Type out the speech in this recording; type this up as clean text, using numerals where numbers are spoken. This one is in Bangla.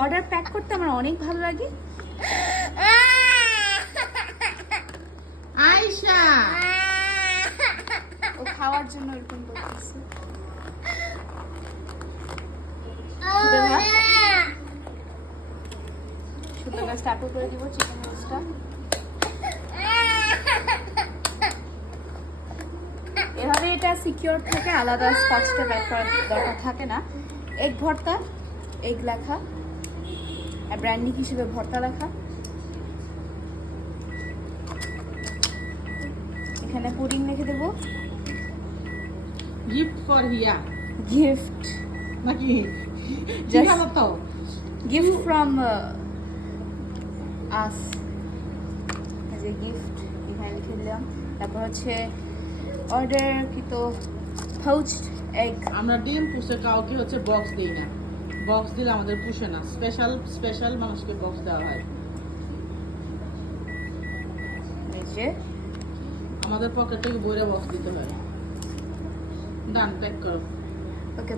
অর্ডার প্যাক করতে আমার অনেক ভালো লাগে। আয়শা ও খাওয়ার জন্য এরকম করতেছে। সুন্দর করে স্টাপল করে দিব চিকেন রোস্টটা। এভাবে এটা সিকিউর থাকে, আলাদা স্কচটা ব্যাক করার দরকার থাকে না। এগ ভর্তা, এগ লেখা, ব্র্যান্ডিং হিসেবে ভর্তা লেখা। এখানে পুডিং লিখে দেবো, গিফট ফর হিয়া গিফট নাকি Just- জানো তো গিফট ফ্রম আস, যে গিফট এখানে লিখে দিলাম। তারপর হচ্ছে অর্ডার কিন্তু পোচড এগ। আমরা ডিম পুষে কাউকে হচ্ছে বক্স দিই না, বক্স দিলে আমাদের পুষে না, স্পেশাল মানুষকে বক্স দেওয়া হয়। এই যে আমাদের পকেট থেকে বইরা বক্স দিতে হয়। ডান প্যাক করো।